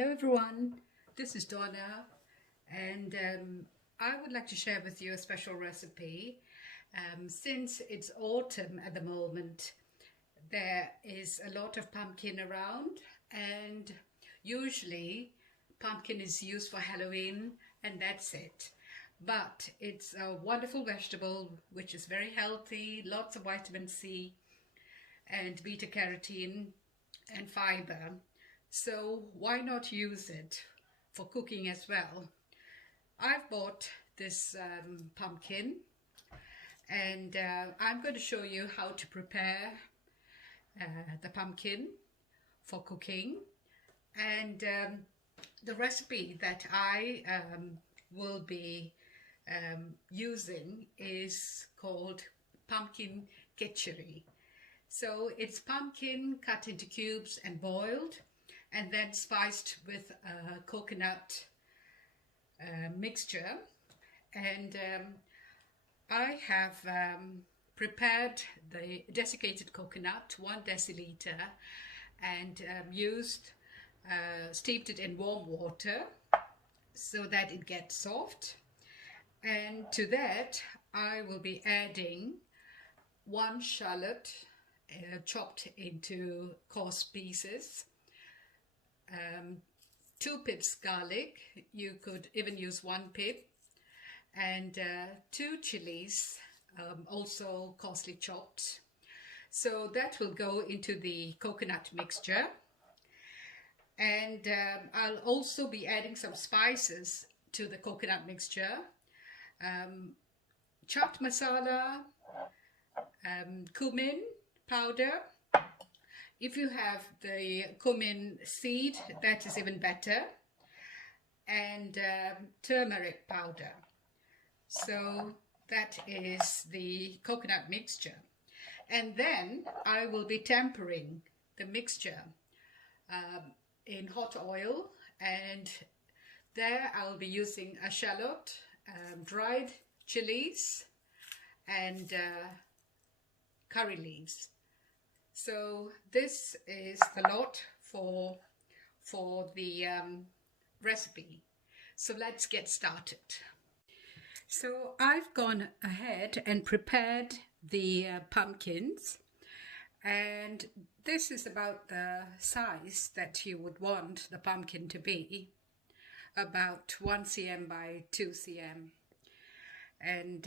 Hello everyone, this is Donna, and I would like to share with you a special recipe. Since it's autumn at the moment, there is a lot of pumpkin around, and usually pumpkin is used for Halloween and that's it. But it's a wonderful vegetable which is very healthy, lots of vitamin C and beta carotene and fiber. So why not use it for cooking as well? I've bought this pumpkin, and I'm going to show you how to prepare the pumpkin for cooking. And the recipe that I will be using is called pumpkin Kedgeree. So it's pumpkin cut into cubes and boiled, and then spiced with a coconut mixture. And I have prepared the desiccated coconut, 1 deciliter, and steeped it in warm water so that it gets soft. And to that I will be adding 1 shallot chopped into coarse pieces, 2 pips garlic, you could even use 1 pip, and 2 chilies, also coarsely chopped. So that will go into the coconut mixture. And I'll also be adding some spices to the coconut mixture, chaat masala, cumin powder. If you have the cumin seed, that is even better, and turmeric powder. So that is the coconut mixture. And then I will be tempering the mixture in hot oil, and there I will be using a shallot, dried chilies, and curry leaves. So this is the lot for the recipe. So let's get started. So I've gone ahead and prepared the pumpkins, and this is about the size that you would want the pumpkin to be, about 1 cm by 2 cm. And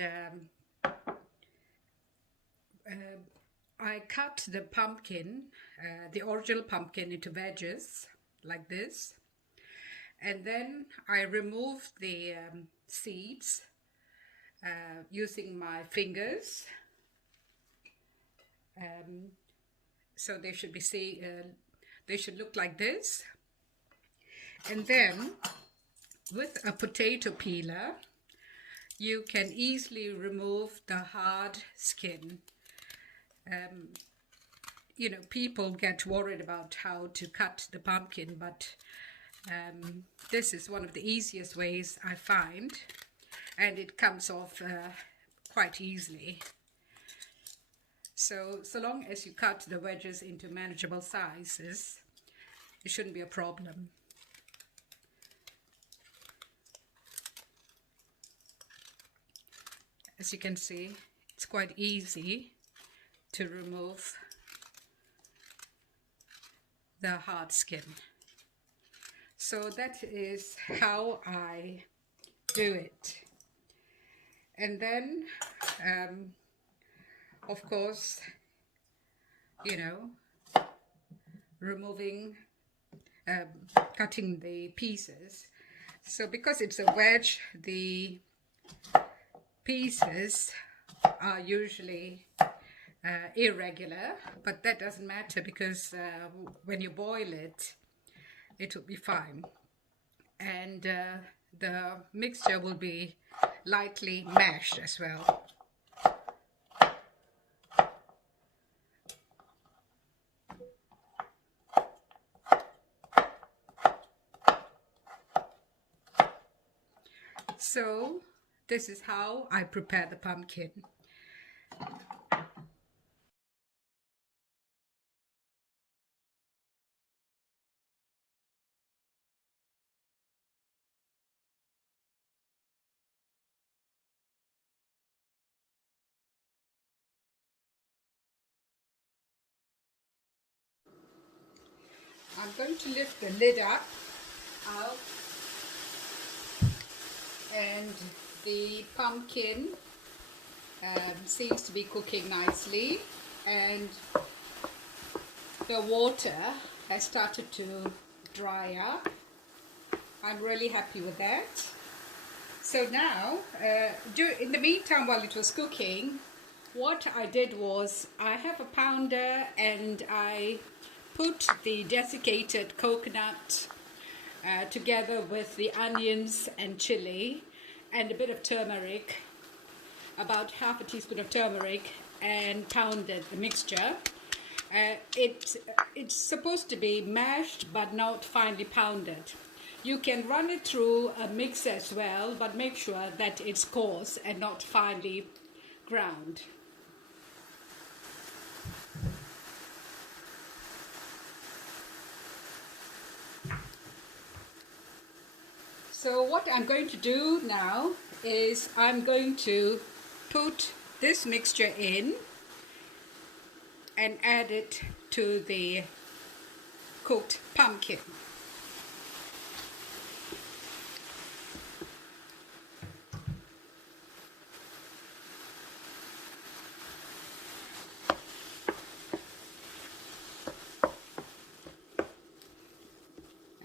I cut the pumpkin, the original pumpkin, into wedges like this, and then I remove the seeds using my fingers. So they should they should look like this. And then with a potato peeler, you can easily remove the hard skin. You know, people get worried about how to cut the pumpkin, but this is one of the easiest ways I find, and it comes off quite easily. So long as you cut the wedges into manageable sizes, it shouldn't be a problem. As you can see, it's quite easy to remove the hard skin. So that is how I do it. And then of course, you know, removing, cutting the pieces. So because it's a wedge, the pieces are usually irregular, but that doesn't matter, because when you boil it, it will be fine, and the mixture will be lightly mashed as well. So this is how I prepare the pumpkin. going to lift the lid up, out, and the pumpkin seems to be cooking nicely, and the water has started to dry up. I'm really happy with that. So now, in the meantime, while it was cooking, what I did was I have a pounder and I put the desiccated coconut together with the onions and chili and a bit of turmeric, about half a teaspoon of turmeric, and pounded the mixture. It's supposed to be mashed but not finely pounded. You can run it through a mix as well, but make sure that it's coarse and not finely ground. So what I'm going to do now is I'm going to put this mixture in and add it to the cooked pumpkin.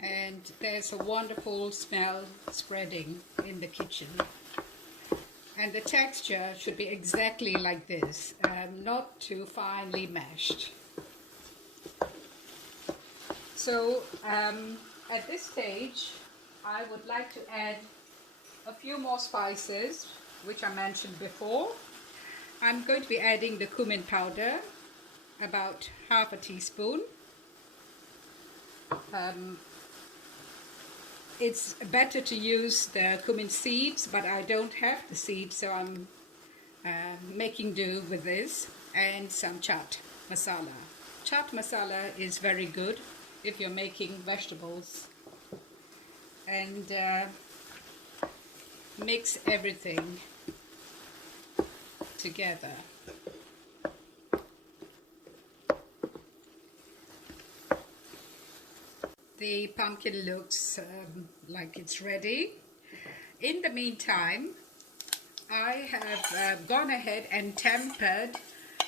And there's a wonderful smell spreading in the kitchen. And the texture should be exactly like this, not too finely mashed. So at this stage, I would like to add a few more spices, which I mentioned before. I'm going to be adding the cumin powder, about half a teaspoon. It's better to use the cumin seeds, but I don't have the seeds, so I'm making do with this, and some chaat masala. Chaat masala is very good if you're making vegetables. And mix everything together. The pumpkin looks like it's ready. In the meantime, I have gone ahead and tempered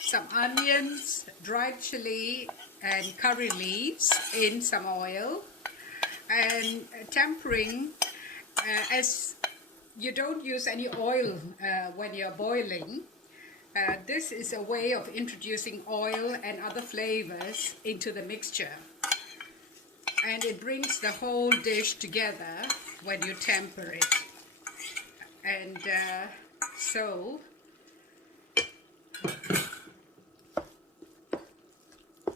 some onions, dried chili and curry leaves in some oil, and tempering as you don't use any oil when you're boiling. This is a way of introducing oil and other flavors into the mixture. And it brings the whole dish together when you temper it. And so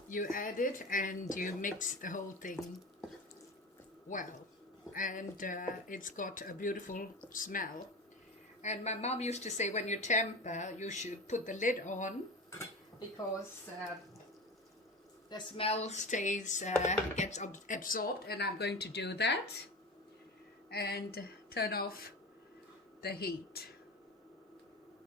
you add it and you mix the whole thing well. And it's got a beautiful smell. And my mom used to say when you temper, you should put the lid on, because the smell gets absorbed, and I'm going to do that and turn off the heat.